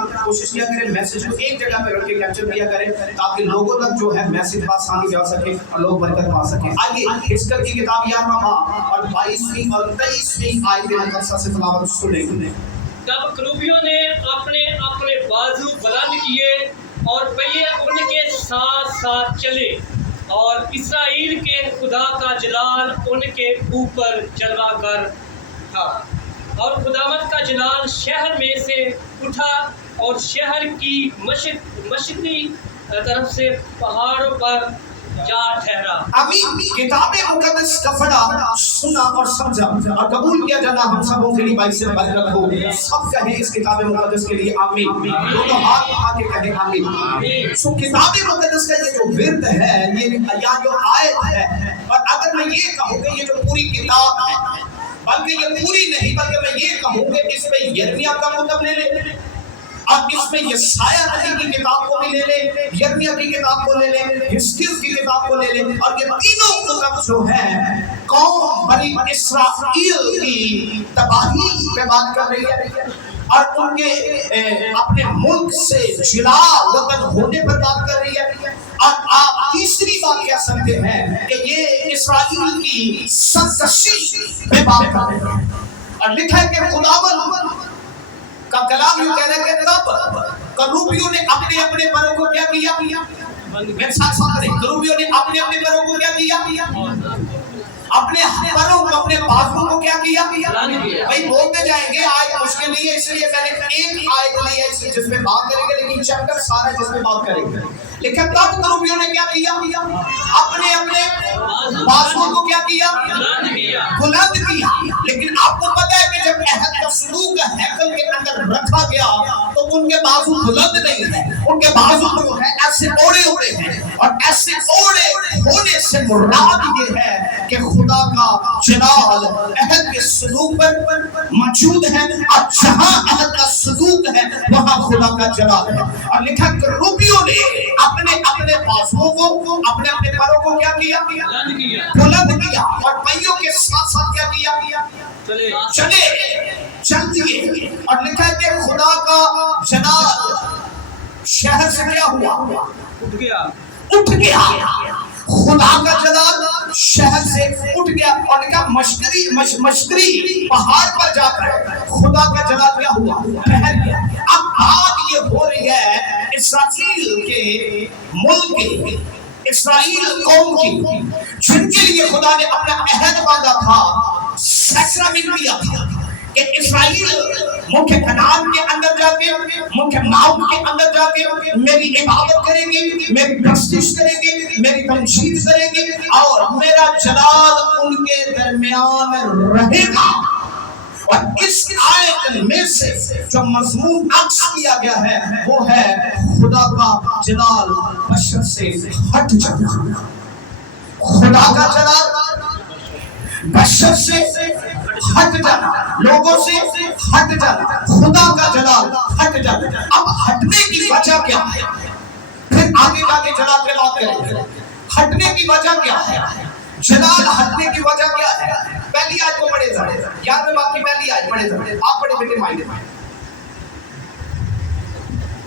जनाब कोशिश किया करें मैसेज को एक जगह पे रख के कैप्चर किया करें ताकि लोगों तक जो है मैसेज आसानी जा सके और लोग बरकत पा सके। आइए हिजकिय्याह की किताब 11वां बाब और 22वीं और 23वीं आयत मुकद्दसा से तिलावत सुनेंगे। तब करूबियों ने अपने अपने बाजू बुलंद किए और पहिए उनके साथ साथ चले और इसराइल के खुदा का जलाल उनके ऊपर जलवा कर था और खुदावंद का जलाल शहर में से उठा और शहर की मशरक़ी तरफ से पहाड़ों पर जा ठहरा। आमीन। किताब मुकद्दस का पढ़ा, सुना और समझा और कबूल किया जाना हम सबों के लिए बाइक से बरकत हो। सब कहें इस किताब मुकद्दस के लिए आमीन। दोनों हाथ उठा के कहें आमीन। सो किताब मुकद्दस का ये जो विर्द है, ये या जो आयत है, और अगर मैं ये कहूँ कि ये जो पूरी किताब है, बल्कि ये पूरी नहीं बल्कि मैं ये कहूँ कि इसमें यिर्मयाह का मुकद्दम ले ले और इसमें यशायाह नबी की किताब को भी ले ले, यिर्मयाह की किताब को ले ले, हिजकिय्याह की किताब को ले ले, और ये तीनों किताब जो है कौम बनी इस्राएल की तबाही पे बात कर रही है और उनके अपने मुल्क से जिला वतन होने पर बात कर रही है। और आप तीसरी बात कह सकते हैं कि ये इस्राएल की सरकशी पे बात कर रहे हैं। और लिखा है कि खुदावंद का कलाम यूं कह रहा है कि तब करूबियों ने अपने अपने परों को क्या किया? मेरे साथ साथ रहे। करूबियों ने अपने अपने परों को क्या किया? अपने परों को, अपने बाजुओं को क्या किया? भाई बोलते जाएंगे, आज मुश्किल नहीं है, इसलिए मैंने एक आयत ली है जिसमें बात करेंगे, लेकिन चैप्टर सारा जिसमें बात करेंगे। लेकिन तब करूबियों ने क्या किया? अपने अपने बाजुओं को क्या किया? बुलंद किया। लेकिन आपको पता है कि जब अहद का सलूक हैकल के अंदर रखा गया तो उनके बाजू बुलंद नहीं है, उनके बाजू जो है ऐसे ओढ़े हुए हैं। और ऐसे ओढ़े होने से मुराद ये है कि खुदा का जलाल अहद के सलूक पर मौजूद है, और जहां अहद का सलूक है वहां खुदा का जलाल है। और लिखा करूबियों ने अपने अपने बाजुओं को, अपने अपने पैरों को क्या किया? बुलंद किया। और पहियों के साथ साथ क्या किया? चल दिए। और लिखा है कि खुदा का जलाल शहर से क्या हुआ? उठ गया। खुदा का जलाल शहर से उठ गया। और लिखा मशकरी पहाड़ पर जाकर खुदा का जलाल क्या हुआ? ठहर गया। अब बात ये हो रही है इस्राएल के मुल्क की, इस्राएल कौम की, जिनके लिए खुदा ने अपना अहद बांधा था, सैक्रामेंट दिया था कि इस्राएल मुख्य कनान के अंदर जाके, मुख्य माउंट के अंदर जाके मेरी इबादत करेंगे, मेरी प्रस्तिश करेंगे, मेरी तमजीद करेंगे और मेरा जलाल उनके दरमियान रहेगा। और इस आयत में से जो मज़मून अक्स किया गया है वो है खुदा का जलाल बशर से हट जाना। खुदा का जलाल बशर से हट जाना, लोगों से हट जाना, खुदा का जलाल हट जाना। अब हटने की वजह क्या है? फिर आगे जाके जलाल पे बात करेंगे। हटने की वजह क्या है? जलाल हटने की वजह क्या है? पहली आयत को पढ़े थे, 11वें बाब की पहली आयत पढ़े थे, आप पढ़े बेटे माइंड में।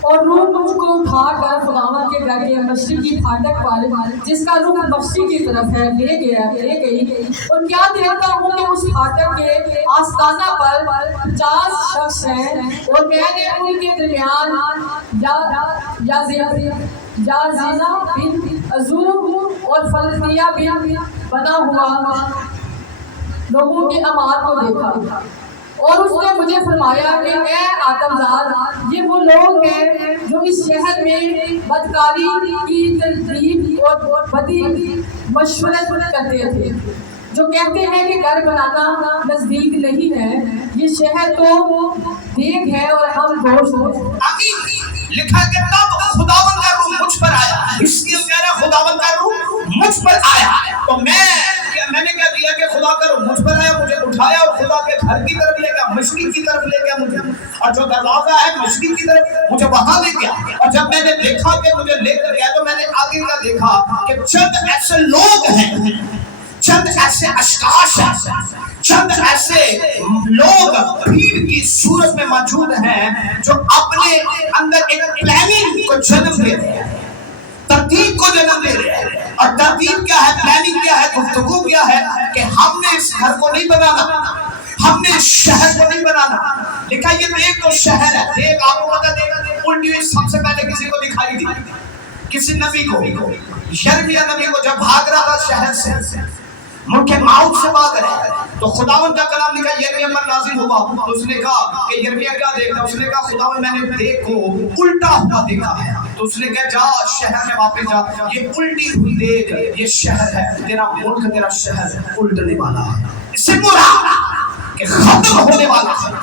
और रूह मुझको उठाकर खुदावंद के घर के मशरिकी फाटक पर, जिसका रुख मशरिक की तरफ है, ले गई। और क्या देखता हूँ कि उस फाटक के आस्ताना पर 50 शख्स हैं और मैंने उनके दरमियान याजीना बिन अजूर और फलतिया बिन बना हुआ लोगों की अमार को देखा। और उसने मुझे फरमाया कि ऐ आदमजाद, ये वो लोग हैं जो इस शहर में बदकारी की तरतीब और बदी मशवरत करते थे, जो कहते हैं कि घर बनाना नजदीक नहीं है, ये शहर तो देख है और हम गोश्त हैं। लिखा है कि तब खुदावंद का रूह मुझ पर आया। हिजकिय्याह कह रहा है खुदावंद का रूह मुझ पर आया। तो मैंने क्या किया कि खुदा का रूह मुझ पर आया, मुझे उठाया और खुदा के घर की तरफ ले गया, मशरिक की तरफ ले गया मुझे, और जो दरवाजा है मशरिक की तरफ मुझे वहां ले गया। और जब मैंने देखा कि मुझे लेकर गया तो मैंने आगे का देखा कि चंद ऐसे लोग हैं, चंद ऐसे अशकाश हैं, चंद ऐसे लोग भीड़ की सूरत में मौजूद हैं जो अपने کو جنم دے رہے ہیں، ترتیب کو جنم دے رہے ہیں. اور ترتیب کیا ہے، پلاننگ کیا ہے، گفتگو کیا ہے کہ ہم نے اس گھر کو نہیں بنانا، ہم نے اس شہر کو نہیں بنانا. لکھا یہ دیکھ تو شہر ہے. دیکھ آپ کو پتا دیکھ الٹی ہوئی سب سے پہلے کسی کو دکھائی دی، کسی نبی کو، یرمیہ نبی کو جب بھاگ رہا تھا شہر سے، ملک موت سے بھاگ رہے تو خداوند کا کلام لکھا یرمیہ پر نازل ہوا. تو اس نے کہا کہ یرمیہ کیا دیکھتا ہے؟ اس نے کہا خداوند میں نے دیکھو الٹا ہوا دیکھا ہے. تو اس نے کہا جا شہر میں واپس جا، یہ الٹی ہوئی دیکھ، یہ شہر ہے، تیرا ملک تیرا شہر الٹنے والا ہے. اس سے مراد کہ ختم ہونے والا ہے،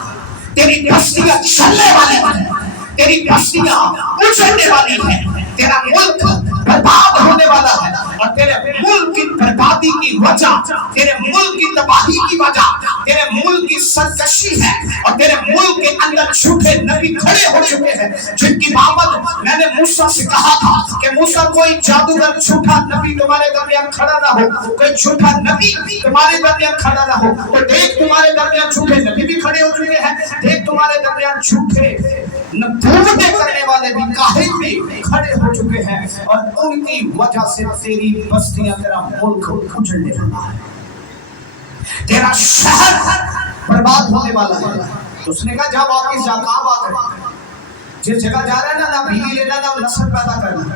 تیری بستیاں چلنے والی ہیں، تیری بستیاں اجڑنے والی ہیں، تیرا ملک برباد ہونے والا ہے. اور تیرے ملک کی بربادی کی وجہ، تیرے ملک کی تباہی کی وجہ، تیرے ملک کی سرکشی ہے. اور تیرے ملک کے اندر جھوٹے نبی کھڑے ہو چکے ہیں جن کی بابت میں نے موسیٰ سے کہا تھا کہ موسیٰ کوئی جادوگر جھوٹا نبی تمہارے درمیان کھڑا نہ ہو، کوئی جھوٹا نبی تمہارے درمیان کھڑا نہ ہو. تو دیکھ تمہارے درمیان جھوٹے نبی بھی کھڑے ہو چکے ہیں، دیکھ تمہارے درمیان جھوٹے نبوتیں کرنے والے بھی، کاہن بھی کھڑے ہو چکے ہیں. اور ان کی وجہ سے تیری بستیاں، تیرا ملک اجڑنے والا ہے، تیرا شہر برباد ہونے والا ہے. تو اس نے کہا جا واپس جا. کہاں بات ہے؟ جس جگہ جا رہا ہے نہ بیوی لینا نہ نسل پیدا کرنا،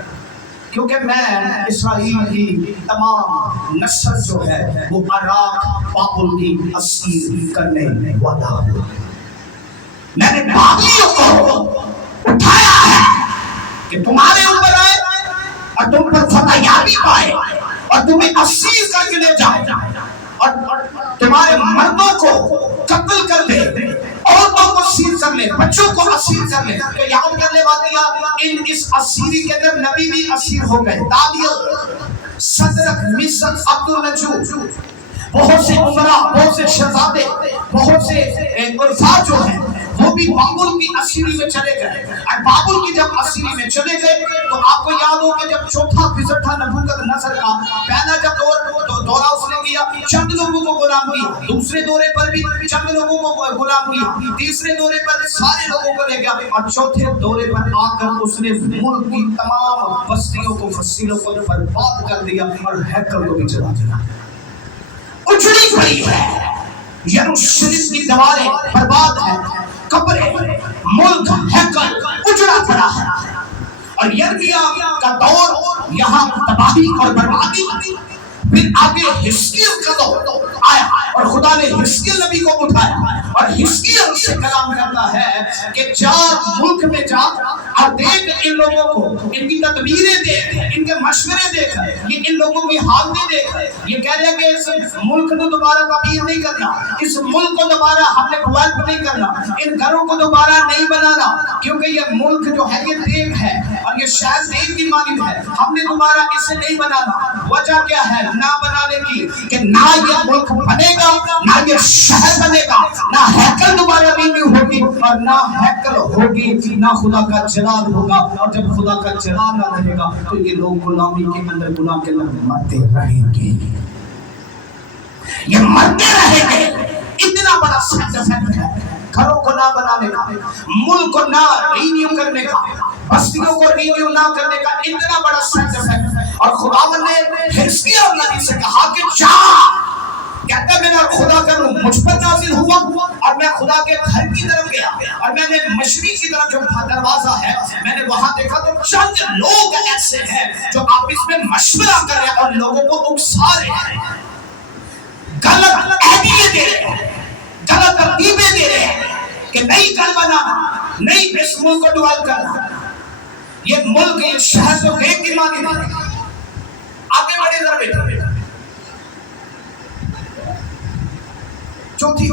کیونکہ میں اسرائیل کی تمام نسل جو ہے وہ عراق بابل کی اسیر کرنے والا ہوں. میں نے باغیوں کو اٹھایا ہے کہ تمہارے اوپر آئے اور تم پر فتح یابی پائے اور تمہیں اسیر کر کے لے جائے اور تمہارے مردوں کو قتل کر دے، عورتوں کو اسیر کر لے، بچوں کو اسیر کر لے. تو یاد کر لے باتیں، اس اسیری کے اندر نبی بھی اسیر ہو گئے. دانیل، صدرک، میثاق، عبدالنجو، بہت سے عمرا، بہت سے شہزادے، بہت سے عرفات جو ہیں وہ بھی بابل کی اسیری میں چلے گئے. اور بابل کی جب اسیری میں چلے گئے تو آپ کو یاد ہو کہ جب چوتھا وزٹ تھا نبوکد نصر کا، پہلا جب دورہ اس نے کیا چند لوگوں کو غلام کیا، دوسرے دورے پر بھی چند لوگوں کو غلام کیا، تیسرے دورے پر سارے لوگوں کو لے گیا، اور چوتھے دورے پر آ کر اس نے ملک کی تمام بستیوں کو، فصیلوں کو برباد کر دیا اور ہیکل کو بھی جلا دیا. اجڑی پڑی ہے یروشلم کی دیواریں، برباد ہے، قبریں، ملک، ہیکل اجڑا پڑا ہے. اور یرمیہ کا دور یہاں تباہی اور بربادی. پھر آگے حزقیل کا دور آیا اور خدا نے حزقیل نبی کو اٹھایا اور حزقیل سے کلام کرتا ہے کہ جا ملک میں جا اور دیکھ ان لوگوں کو، ان کی تدبیریں دیکھ، ان کے مشورے دیکھ، یہ ان لوگوں کی حالتیں دیکھ. یہ کہہ رہے کہ اس ملک کو دوبارہ تعمیر نہیں کرنا، اس ملک کو دوبارہ ہم نے ڈیولپ نہیں کرنا، ان گھروں کو دوبارہ نہیں بنانا، کیونکہ یہ ملک جو ہے یہ دیگ ہے اور یہ شاید دیگ کی مانند ہے، ہم نے دوبارہ اسے نہیں بنانا. وجہ کیا ہے نہ بنانے کی؟ کہ نہ یہ ملک بنے گا، نہ یہ شہر بنے گا، نہ ہیکل دوبارہ ریلیو ہوگی، اور نہ ہیکل ہوگی نہ خدا کا جلال ہوگا. اور جب خدا کا جلال نہ رہے گا تو یہ لوگ غلامی کے اندر، گناہ کے اندر مرتے رہیں گے، یہ مرتے رہیں گے. اتنا بڑا سائڈ افیکٹ ہے گھروں کو نہ بنانے کا، ملک کو نہ رینیو کرنے کا، بستیوں کو رینیو نہ کرنے کا، اتنا بڑا سائڈ افیکٹ. اور خداوند نے حزقیل نبی سے کہا کہ جا. کہتا ہے میرا خدا کا روح مجھ پر نازل ہوا اور میں خدا کے گھر کی طرف گیا اور میں نے مشرق کی طرف جو دروازہ ہے میں نے وہاں دیکھا تو چند لوگ ایسے ہیں جو آپس میں مشورہ کر رہے ہیں اور لوگوں کو اکسا رہے ہیں، غلط آئیڈیا دے رہے ہیں، غلط ترتیبیں دے رہے ہیں کہ نہیں گھر بنانا، نہیں اس ملک کو ڈیولپ کرنا، یہ ملک، یہ شہر تو دیکھ کی مانی تھی. آگے بڑھے ذرا بیٹا. چوتھی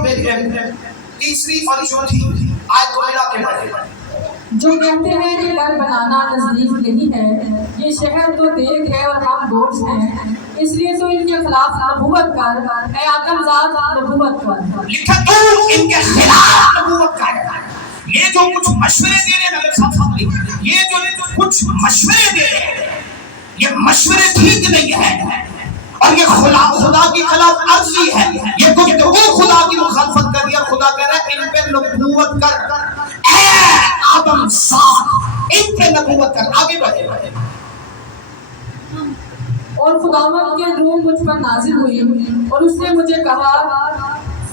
تیسری اور چوتھی آیت کو ملا کے پڑھیں. جو کہتے ہیں کہ گھر بنانا نزدیک نہیں ہے، یہ شہر تو دیگ ہے اور ہم گوشت ہیں، اس لیے تو ان کے خلاف نبوت کر، اے آدم زاد نبوت کر. لکھا تو ان کے خلاف نبوت کر. یہ جو کچھ مشورے دے رہے ہیں میرے ساتھ، یہ جو کچھ مشورے دے رہے ہیں یہ مشورے ٹھیک نہیں ہے اور یہ خدا کی خلاف ورزی ہے. یہ گفتگو خدا کی مخالفت کر دیا. خدا کہہ رہا ہے ان پہ نبوت کر. اے आदम साथ इन पे नबूवत कर आगे बढ़े। और खुदावंद की रूह मुझ पर नाजिल हुई और उसने मुझे कहा,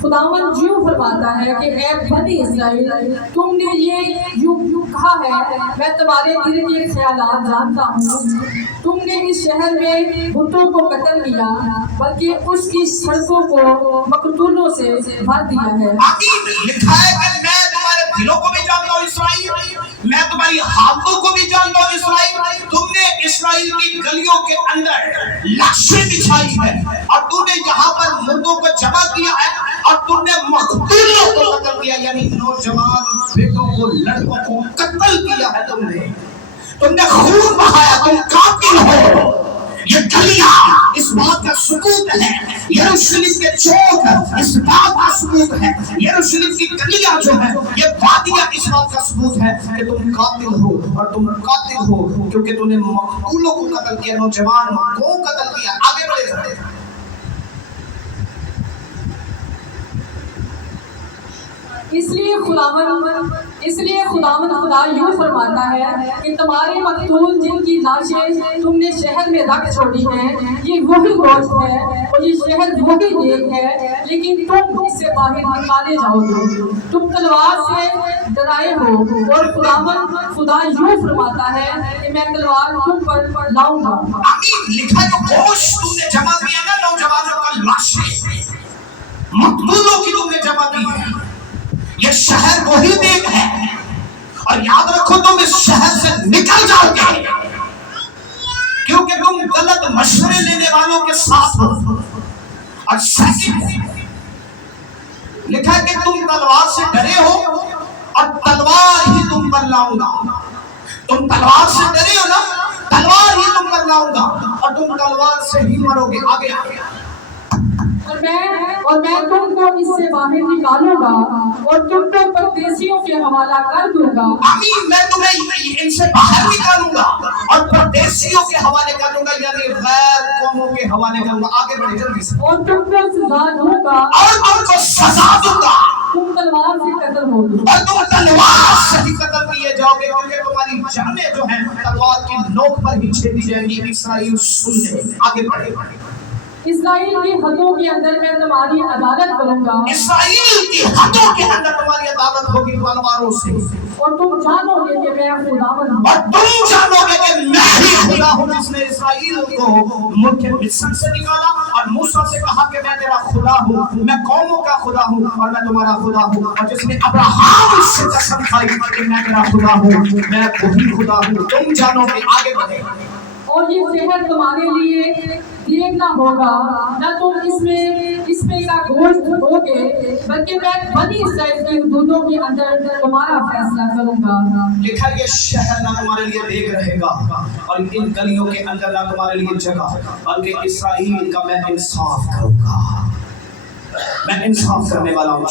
खुदावंद यूं फरमाता है कि ऐ बनी इस्राएल, तुमने ये यूं कहा है, मैं तुम्हारे दिल के ख्यालात जानता हूँ। तुमने इस शहर में बुतों को कत्ल किया, बल्कि उसकी सड़कों को मकतूलों से भर दिया है। आमीन। लिखा है कि मैं तुम्हारे दिलों को भी जानता हूँ इस्राएल, मैं तुम्हारी हाथों को भी जानता हूँ इस्राएल। तुमने इस्राएल की गलियों के अंदर लाशें बिछाई है और तूने यहाँ पर मुर्दों को जमा किया है और तुमने मकतूलों को कत्ल किया, यानी नौजवान बेटों को, लड़कों को कत्ल किया है। तुमने खून बहाया, तुम कातिल हो। ये गलियां इस बात का सबूत है, यरूशलेम के चौक इस बात का सबूत है, यरूशलेम की गलियां जो है ये वादियां इस बात का सबूत है कि तुम कातिल हो। और तुम कातिल हो क्योंकि तुमने मकतूलों को कत्ल किया, नौजवान को कत्ल किया। आगे बढ़े। इसलिए खुदावंद खुदा यूं फरमाता है कि तुम्हारे मकतूल जिनकी लाशें तुमने शहर में रख छोड़ी हैं, ये वही गोश्त है और ये शहर वही देख है, लेकिन तुम इससे बाहर निकाले जाओगे। तुम तलवार से डराए हो और खुदावंद खुदा यूं फरमाता है कि मैं तलवार तुम पर लाऊंगा। आमीन। लिखा जो गोश्त तुमने जमा किया ना, नौजवानों का लाशें मकतूलों की तुमने जमा की है, ये शहर वही देख है। और याद रखो तुम इस शहर से निकल जाओगे क्योंकि तुम गलत मशवरे लेने वालों के साथ हो। और सेकंड लिखा है कि तुम तलवार से डरे हो और तलवार ही तुम पर लाऊंगा। तुम तलवार से डरे हो ना, तलवार ही तुम पर लाऊंगा और तुम तलवार से ही मरोगे। आगे और मैं तुमको इससे बाहर निकालूंगा और तुमको परदेशियों के हवाला कर दूंगा। आमीन। मैं तुम्हें इनसे बाहर निकालूंगा और परदेशियों के हवाले कर दूंगा, यानी गैर कौमों के हवाले करूंगा। आगे बढ़े जल्दी से। और तुमको सजा दूंगा और तुमको सजा दूंगा। तुम तलवार से कत्ल होगे और तुम तलवार से ही कत्ल किए जाओगे क्योंकि तुम्हारी जानें जो हैं तलवार की नोक पर ही छेदी जाएंगी। इस्राएल सुन ले। आगे बढ़े। इस्राएल की हदों के अंदर मैं तुम्हारी अदालत करूंगा। इस्राएल की हदों के अंदर तुम्हारी अदालत होगी तलवारों से। और तुम जानोगे कि मैं खुदावंद हूँ। और तुम जानोगे कि मैं ही खुदा हूँ जिसने इस्राएल को मुल्क मिस्र से निकाला और मूसा से कहा कि मैं तेरा खुदा हूँ, मैं कौमों का खुदा हूँ और मैं तुम्हारा खुदा हूँ। और जिसने अब्राहम से कसम खाई कि मैं तेरा खुदा हूँ, मैं वही खुदा हूँ। तुम जानोगे। आगे बढ़े। और ये शहर तुम्हारे लिए देखना होगा, न तुम इसमें का गोश्त दोगे, बल्कि मैं बनी इस्राएल की हदूदों के अंदर तुम्हारा फैसला करूंगा। लिखा ये शहर ना तुम्हारे लिए देख रहेगा और इन गलियों के अंदर ना तुम्हारे लिए जगह, बल्कि इस्राएल का मैं इंसाफ करूंगा। मैं इंसाफ करने वाला हूँ।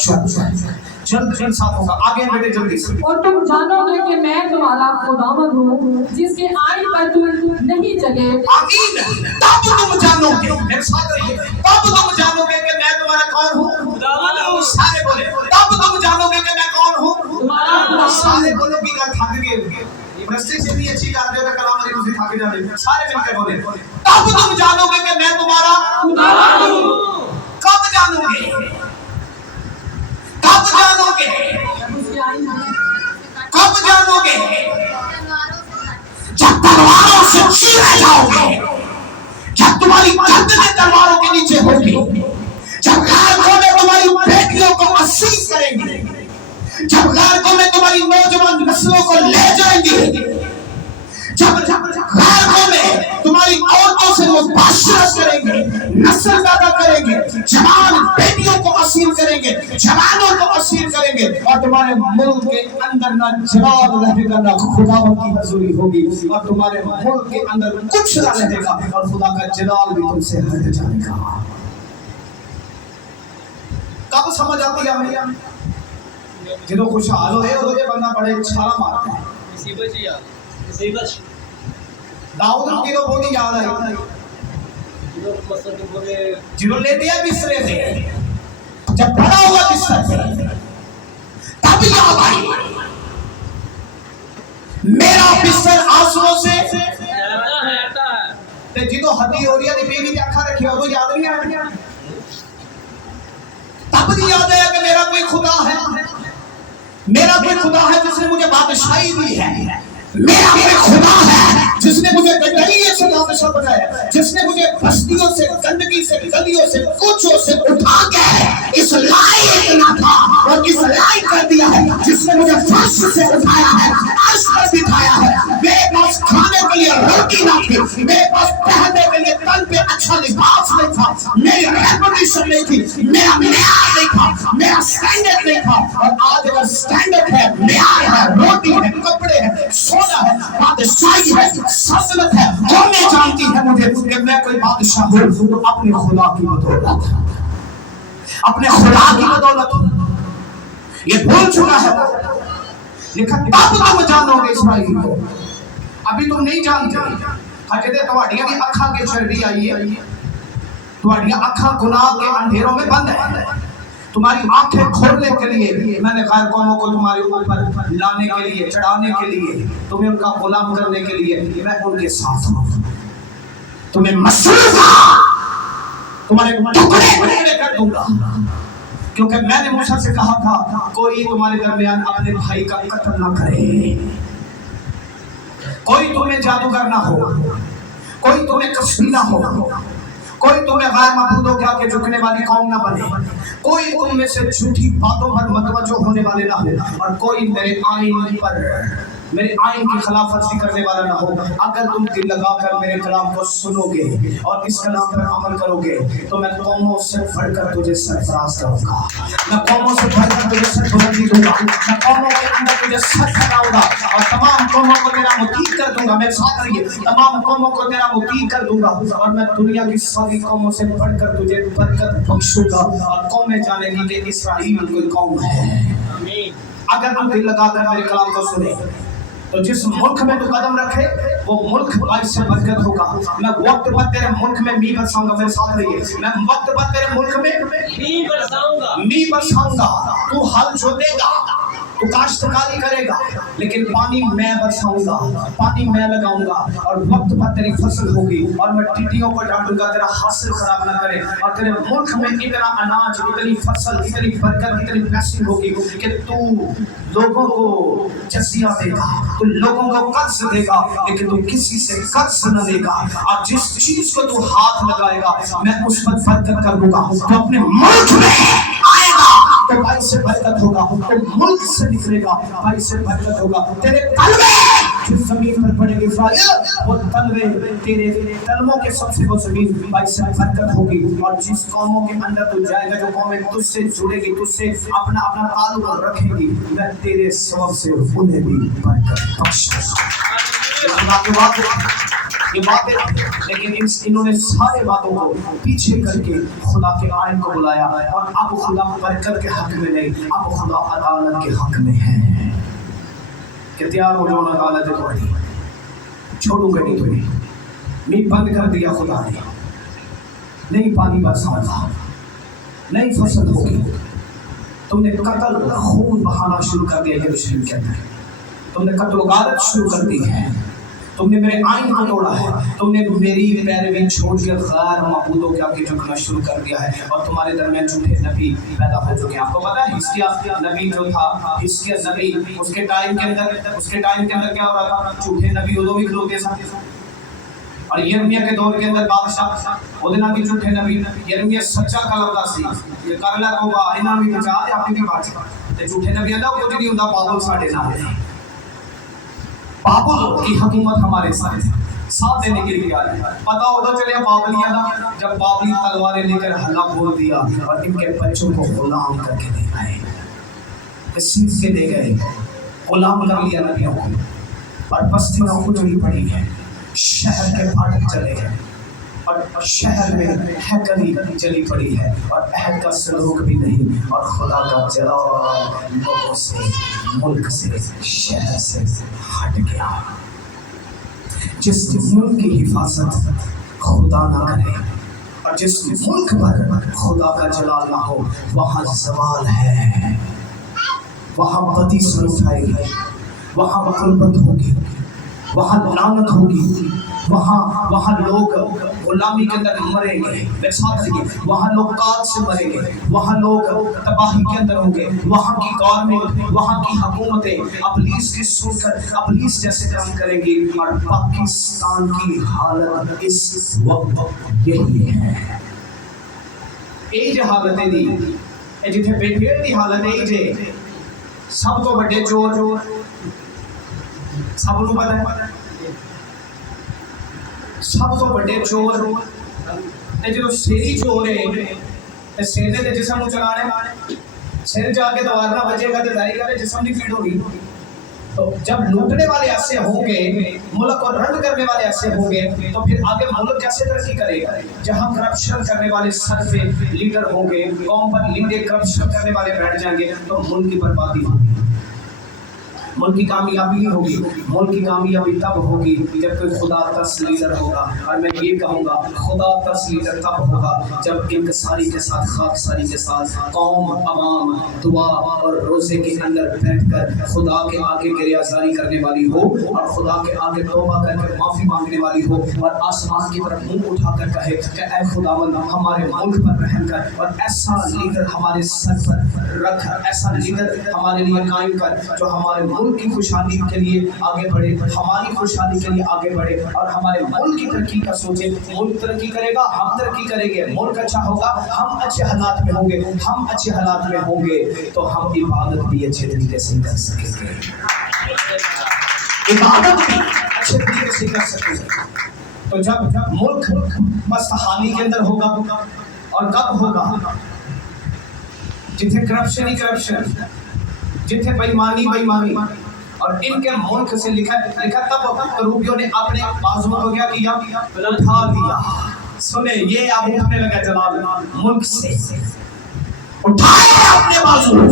जल्द इंसाफ होगा। आगे बढ़े जल्दी से। और तुम जानोगे कि मैं तुम्हारा खुदावंद हूँ जिसके आईन पर तुम नहीं चले। आमीन। तब तुम जानोगे, मेरे साथ रहिए, तब तुम जानोगे कि मैं तुम्हारा कौन हूँ। खुदावंद हूँ। सारे बोले तब तुम जानोगे कि मैं कौन हूँ। सारे बोलो कि कर थक गए, मस्ती से भी अच्छी गाते हो कलाम वाली उसे थक जाते। सारे मिलकर बोले तब तुम जानोगे कि मैं तुम्हारा खुदावंद हूँ। कब जानोगे? कब जानोगे? कब जानोगे? जब तलवारों से चीरे जाओगे, जब तुम्हारी गर्दनें तलवारों के नीचे होगी, जब गैर में तुम्हारी बेटियों को असीज करेंगे, जब गैर में तुम्हारी नौजवान नस्लों को ले जाएंगे, जब गैर में तुम्हारी औरतों से मुबाशरत करेंगे, नस्ल पैदा करेंगे, जवान बेटियों को असीर करेंगे, जवानों को असीर करेंगे और तुम्हारे मुल्क के अंदर ना जलाल रहेगा ना खुदावंद की हजूरी होगी और तुम्हारे मुल्क के अंदर कुछ ना रहेगा और खुदा का जलाल भी तुमसे हट जाएगा। कब समझ आती है हमें? जिन्हों खुशहाल हो मुझे बनना पड़े छाला मारते हैं। दाऊद की तो बहुत ही याद आई, जिन्होंने ले दिया बिस्तरे थे, जब बड़ा हुआ बिस्तर पे तब याद आई मेरा बिस्तर आंसुओं से आता है ते जिदो हदी हो रही है बेबी की अखा रखी हो याद नहीं आया, तब नहीं याद आया कि मेरा कोई खुदा है, मेरा कोई खुदा है जिसने मुझे बादशाही दी है, मेरा कोई खुदा है जिसने मुझे गंदगी से बादशाह बनाया, जिसने मुझे बस्तियों से, गंदगी से, गलियों से, कोचों से उठा के इस लायक ना था और इस लायक कर दिया है, जिसने मुझे फर्श से उठाया है, अर्श पर बिठाया है। मेरे पास खाने के लिए रोटी ना थी, मेरे पास पहनने के लिए तन पे अच्छा लिबास नहीं था, मेरी रेपुटेशन नहीं थी, मेरा म्यार नहीं था, मेरा स्टैंडर्ड नहीं था। और आज अगर स्टैंडर्ड है, म्यार है, रोटी है, कपड़े है, सोना है, बादशाही है, सल्तनत है, कौमें जानती है मुझे कि मैं कोई बादशाह हूँ, तो अपने खुदा की बदौलत, अपने खुदा की बदौलत। ये भूल चुका है वो, लेकिन तब तुम जानोगे इस्राएल को, अभी तुम नहीं जानते। हजदे तुम्हारियां भी अखा के चर्बी आई है, तुम्हारियां अखा गुनाह के अंधेरों में बंद है, तुम्हारी आंखें खोलने के लिए मैंने गैर कौमों को तुम्हारे ऊपर लाने के लिए, चढ़ाने के लिए, तुम्हें उनका गुलाम करने के लिए मैं उनके साथ हूँ, तुम्हें मसरूफा, तुम्हारे टुकड़े टुकड़े कर दूंगा, क्योंकि मैंने मूसा से कहा था कोई तुम्हारे दरमियान अपने भाई का कत्ल ना करे, कोई तुम्हें जादूगर ना हो, कोई तुम्हें कसबी ना हो, कोई तुम्हें गैर माबूदों के आगे झुकने वाली कौम ना बने, कोई उनमें से झूठी बातों पर मतवज्जो होने वाले ना हो, और कोई मेरे आईन पर, मेरे आईन की खिलाफ वर्जी करने वाला ना हो। अगर तुम दिल लगाकर मेरे कलाम को सुनोगे और इस कलाम पर अमल करोगे तो मैं कौमों से बढ़कर तुझे सरफराज करूंगा, मैं कौमों से बढ़कर तुझे सरबुलंदी दूंगा, मैं कौमों के अंदर तुझे सर फैलाऊंगा और तमाम कौमों को तेरा मुतीब कर दूंगा। मेरे साथ रहिए, तमाम कौमों को तेरा मुतीब कर दूंगा और मैं दुनिया की सारी कौमों से बढ़कर तुझे बरकत बख्शूंगा और कौमें जानेंगी कि इस्राएल कोई कौम है। अगर तुम दिल लगाकर मेरे कलाम को सुने तो जिस मुल्क में तू कदम रखे वो मुल्क बारिश से बरकत होगा। मैं वक्त पर तेरे मुल्क में मी बरसाऊंगा, मेरे साथ रहिए, मैं वक्त पर तेरे मुल्क में मी बरसाऊंगा। तू हल जोतेगा, तू काश्तकारी करेगा, लेकिन पानी मैं बरसाऊंगा, पानी मैं लगाऊंगा और वक्त पर तेरी फसल होगी और मैं टिड्डियों को डांटूंगा, तेरा हासिल खराब ना करे और तेरे मुल्क में इतना अनाज, इतनी फसल, इतनी बरकत, इतनी ब्लेसिंग होगी कि तू लोगों को जजिया देगा, तू लोगों को कर्ज देगा, लेकिन तू किसी से कर्ज न देगा। और जिस चीज को तू हाथ लगाएगा मैं उस पर बरकत कर दूंगा। तो अपने मुल्क में आएगा तो भाई से बरकत होगा, तो मुल्क से निकलेगा भाई से बरकत होगा। तेरे तलवे जिस जमीन पर पड़ेगी वो तलवे तेरे तलवों के सबसे वो जमीन भाई से बरकत होगी। और जिस कौमों के अंदर तू जाएगा, जो कौमें तुझसे जुड़ेगी, तुझसे अपना अपना ताल्लुक रखेगी, मैं तेरे सबब से उन्हें भी बरकत बख्शूंगा। ये बातें, लेकिन इन्होंने सारे बातों को पीछे करके खुदा के आइन को बुलाया और अब खुदा बरकत के हक में नहीं, अब खुदा अदालत के हक में है कि तैयार हो जाओ, अदालत है तुम्हारी, छोड़ूंगा नहीं तुम्हें। नहीं बंद कर दिया खुदा ने, नहीं पानी बरसाऊंगा, नहीं फसल होगी। तुमने कत्ल खून बहाना शुरू कर दिया यरूशलेम के अंदर, तुमने कत्ल गारत शुरू कर दी है, तुमने मेरे आइन को तोड़ा है, तुमने मेरी पैरवी छोड़ के गैर माबूदों के आगे झुकना शुरू कर दिया है और तुम्हारे दरमियान झूठे नबी पैदा हो चुके हैं। आपको पता है हिजकिय्याह नबी जो था, हिजकिय्याह नबी उसके टाइम के अंदर क्या हो रहा था? झूठे नबी उदो भी खलोते थे। और यिर्मयाह के दौर के अंदर बादशाह ਉਹਦੇ ਨਾਲ भी झूठे नबी, यिर्मयाह सच्चा कलमदा सी, ये कर ला होगा इन्हां भी बचा दे अपनी भी बात ते झूठे नबी दा कुछ नहीं हुंदा, बाबुल साडे नाल है, बाबुल की हुकूमत हमारे साथ देने के लिए आए। पता होगा चलिए बाबलियां का, जब बाबली तलवारें लेकर हल्ला बोल दिया और इनके बच्चों को गुलाम करके दे गए, सीख के दे गए, गुलाम कर लिया नबियों को और बस्तियां उजड़ी पड़ी है, शहर के फाटक चले हैं और शहर में हैकली चली पड़ी है और अहद का सलूक भी नहीं और खुदा का जलाल लोगों से, मुल्क से, शहर से हट गया। जिस मुल्क की हिफाजत खुदा ना करे और जिस मुल्क पर खुदा का जलाल ना हो वहाँ जवाल है, वहाँ बदी सुर उठाएगी, वहाँ गुर्बत होगी, वहाँ लानत होगी, वहाँ लोग गुलामी के अंदर मरेंगे, वहाँ लोग काल से मरेंगे, वहाँ लोग तबाही के अंदर होंगे, वहाँ की गवर्नमेंट, वहाँ की हुकूमतें इब्लीस की सुनकर इब्लीस जैसे काम करेंगी। और पाकिस्तान की हालत इस वक्त यही है। ये जो हालत दी जिथे बेटे की हालत है, जे सब तो बड़े चोर सबनों पता है, सब तो बड़े चोर ते जो शेरी चोर है ते शेर दे जिस्म नूं चलाने, शेर जाके दवारना बजेगा तो जाहिर है जिस्म की पीड़ होगी। तो जब लूटने वाले ऐसे होंगे, मुल्क को रद्द करने वाले ऐसे होंगे, तो फिर आगे मुल्क कैसे तरक्की करेगा? जहाँ करप्शन करने वाले सर पे लीडर होंगे, कौम पर लीडर करप्शन करने वाले बैठ जाएंगे, तो मुल्क की बर्बादी होगी, मुल्क की कामयाबी नहीं होगी। मुल्क की कामयाबी तब होगी जब कोई खुदा तर्स लीडर होगा। और मैं ये कहूँगा, खुदा तर्स लीडर तब होगा जब इंकसारी के साथ, खाकसारी के साथ कौम अवाम दुआ और रोज़े के अंदर बैठकर खुदा के आगे गिरियाजारी करने वाली हो, और खुदा के आगे तौबा करके माफ़ी मांगने वाली हो, और आसमान की तरफ मुंह उठाकर कहे कि ऐ खुदावंद हमारे मुल्क पर रहम कर, और ऐसा लीडर हमारे सर पर रख, ऐसा लीडर हमारे लिए कायम कर जो हमारे मुल्क की खुशहाली के लिए आगे बढ़े, हमारी खुशहाली के लिए आगे बढ़े, और हमारे मुल्क की तरक्की का सोचे। मुल्क तरक्की करेगा, हम तरक्की करेंगे, मुल्क अच्छा होगा, हम अच्छे हालात में होंगे, हम अच्छे हालात में होंगे तो हम इबादत भी अच्छे तरीके से कर सकेंगे, इबादत भी अच्छे तरीके से कर सकेंगे। तो जब मुल्क बस हानि के अंदर होगा, और कब होगा? जिथे करप्शन ही करप्शन, जिथे बेईमानी और इनके मुल्क से लिखा तब करूबियों ने अपने बाजुओं को क्या किया? उठा दिया। सुने, ये अब उठने लगा जनाब, मुल्क से उठाए अपने बाजू।